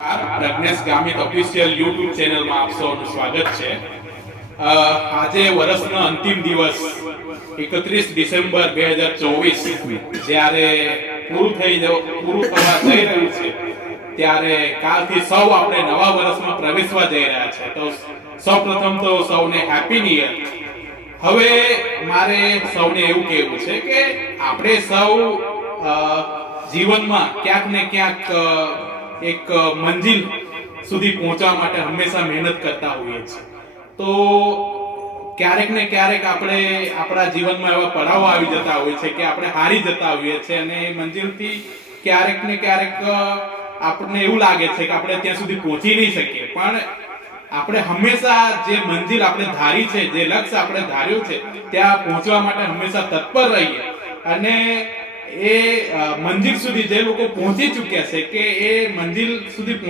Pragnesh Gamit official YouTube ચેનલમાં આપ સૌનું સ્વાગત છે. આજે વર્ષનો અંતિમ દિવસ 31 ડિસેમ્બર 2024 જ્યારે પૂરું થવા જઈ રહ્યું છે, ત્યારે કાલથી સૌ આપણે નવા વર્ષમાં પ્રવેશવા જઈ રહ્યા છે. તો સૌપ્રથમ તો સૌને હેપી ન્યુ યર. હવે મારે સૌને એવું કહેવું છે કે આપણે સૌ જીવનમાં ક્યાંક ને ક્યાંક એક મંજિલ સુધી પહોંચવા માટે હંમેશા મહેનત કરતા હોઈએ છીએ. તો ક્યારેક ને ક્યારેક આપણે આપણા જીવનમાં એવા પડાવો આવી જતા હોય છે કે આપણે હારી જતા હોઈએ છીએ અને એ મંજિલથી ક્યારેક ને ક્યારેક આપણને એવું લાગે છે કે આપણે ત્યાં સુધી પહોંચી નહીં શકીએ. પણ આપણે હંમેશા જે મંજિલ આપણે ધારી છે, જે લક્ષ્ય આપણે ધાર્યું છે, ત્યાં પહોંચવા માટે હંમેશા તત્પર રહીએ. અને એ મંજિલ સુધી જે લોકો પહોંચી ચૂક્યા છે કે એ મંજિલ સુધી